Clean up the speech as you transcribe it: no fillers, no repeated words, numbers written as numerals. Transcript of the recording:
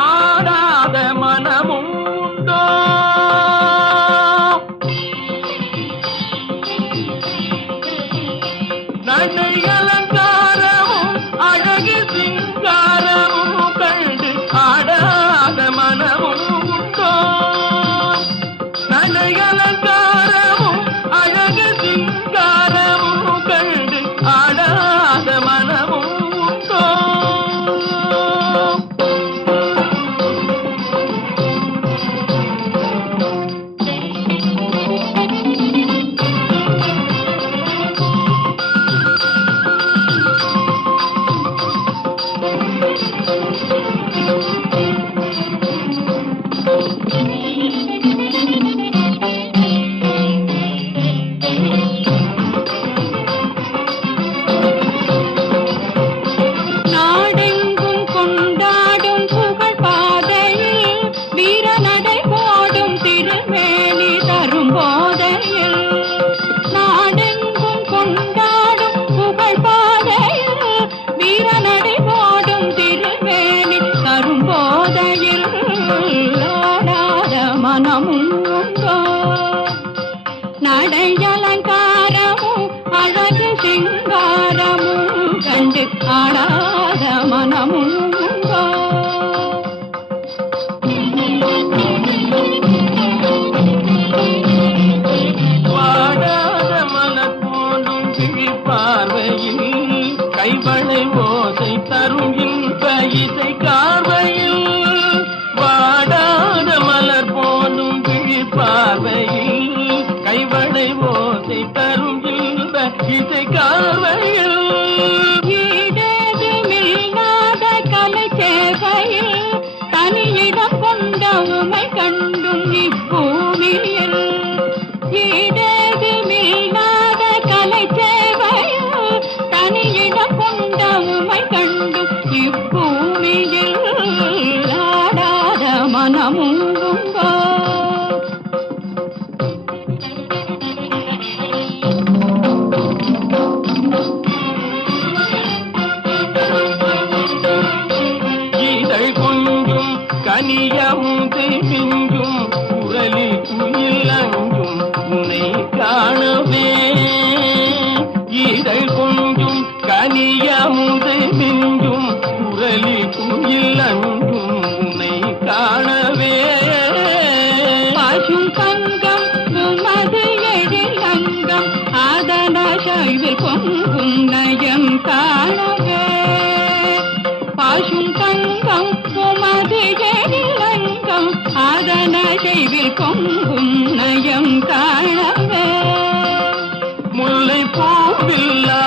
ஆடாத மனமும் உண்டோ? நடை அலங்காரமும் அழகு சிங்காரமும் கண்டு ஆடாத மனமும் உண்டோ? நடை அலங்காரமும் அழகு சிங்காரமும் கண்டு ஆடாத மனமும் உண்டோ? நாடெங்கும் கொண்டாடும் புகழ் பாதையில் வீரநடை போடும் திருமேனி தரும் போதையில். நாடெங்கும் கொண்டாடும் புகழ் பாதையில் வீரநடை போடும் திருமேனி தரும் போதையில் ஆடாத மனமும் உண்டோ? நடை அலங்காரமும் அழகு சிங்காரமும் கண்டு ஆடாத மனமும் உண்டோ? வாடாத மலர் போலும் விழிப்பார்வையில் கைவளை ஓசை தரும் இன்ப இசை கார்வையில். வாடாத மலர் போலும் விழிப்பார்வையில் கைவளை ஓசை தரும் இன்ப இசை கார்வையில். ஈடேதுமில்லாத கலை சேவையில் தனியிடம் கொண்ட உமை கண்டும் இப்பூமியில். ஈடேதுமில்லாத கலை சேவையில் தனியிடம் கொண்ட உமை கண்டும் இப்பூமியில் ஆடாத மனமும் உண்டோ? இதழ் கொஞ்சும் கனியமுது மிஞ்சும் குரலில் குயில் அஞ்சும் உன்னை காணவே. இதழ் கொஞ்சும் கனியமுது மிஞ்சும் குரலில் குயில் அஞ்சும் உன்னை காணவே. பாசும் தங்கம் உமது எழில் அங்கம் ஆதன சைவில் பொங்கும் நயம் காணவே. பாசும் தங்கம் உமது எழில் அங்கம் ஆதன சைவில் பொங்கும் நயம் காணவே. முல்லை பூவில்லா